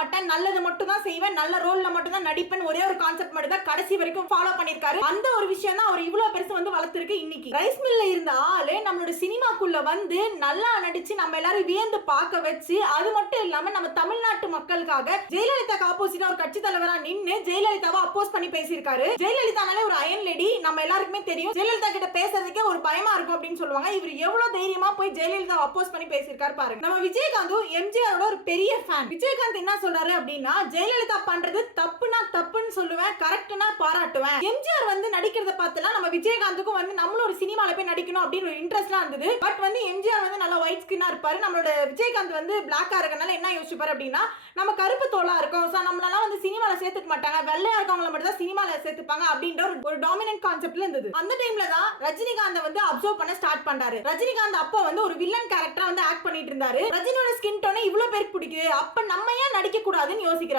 மாட்டேன், நல்லது மட்டும் தான் செய்வேன், நல்ல ரோல்ல மட்டும் தான் நடிப்பேன், ஒரே ஒரு கான்செப்ட் மட்டும் தான் கடைசி வரைக்கும் ஃபாலோ பண்ணிருக்காரு. அந்த ஒரு விஷயம் தான் அவர் இவ்வளவு பெருசு வந்து வளர்த்திருக்கு. இன்னைக்கு ரைஸ் மில்ல இருந்த ஆளு நம்மளோட சினிமாக்குள்ள வந்து நல்லா நடிச்சு நம்ம எல்லாரும் வியந்து பார்க்க வச்சு, அது மட்டும் இல்லாம நம்ம தமிழ்நாட்டு மக்களுக்காக ஜெயலலிதாக்கு ஆப்போசிட்டா ஒரு கட்சி தலைவரா நின்னு ஜெயலலிதாவை அப்போஸ் பண்ணி பேசியிருக்காரு. ஜெயலலிதானாலே ஒரு அயன் லேடி, நம்ம எல்லாருக்குமே தெரியும். ஜெயலலிதா கிட்ட பேசுறதுக்கே ஒரு பயமா இருக்கும் அப்படின்னு சொல்லுவாங்க. இவர் எவ்வளவு தைரியமா போய் ஜெயலலிதாவை அப்போஸ் பண்ணி பேசியிருக்காரு பாருங்க. நம்ம விஜயகாந்தும் எம்ஜிஆரோட ஒரு பெரிய ஃபேன். விஜயகாந்த் என்ன சொல்றாரு அப்படின்னா, ஜெயலலிதா பண்றது தப்புனா தப்புன்னு சொல்லுவேன், கரெக்ட்னா பாராட்டுவேன். எம்ஜிஆர் வந்து நடிக்கிறத பார்த்தலாம் நம்ம விஜயகாந்துக்கும் வந்து நம்மளும் ஒரு சினிமால போய் நடிக்கணும் அப்படின்னு ஒரு இன்ட்ரெஸ்ட்லாம் இருந்தது. பட் வந்து எம்ஜிஆர் வந்து நல்லா ஒயிட் ஸ்கின்னா இருப்பாரு, நம்மளோட விஜயகாந்த் வந்து பிளாக்கா இருக்கனால என்ன யோசிப்பாரு அப்படின்னா, நம்ம கருப்பு தோலா இருக்கோம், சோ நம்மளெல்லாம் வந்து சினிமால சேர்த்துக்க மாட்டாங்க, வெள்ளையா இருக்கவங்கள மட்டும் தான் சினிமால சேர்த்துப்பாங்க அப்படின்ற ஒரு டாமினன்ட் கான்செப்ட்ல இருந்தது. அந்த டைம்ல தான் ரஜினிகாந்த் வந்து அப்சர்வ் பண்ண ஸ்டார்ட் பண்றாரு. ரஜினிகாந்த் அப்போ வந்து ஒரு வில்லன் கேரக்டரா வந்து ஆக்ட் பண்ணிட்டு இருந்தாரு. ரஜினியோட ஸ்கின் டோன் இவ்வளவு பேருக்கு பிடிக்குது, அப்ப நம்ம ஏன் நடிக்க கூடாதுன்னு யோசிக்கிறாரு.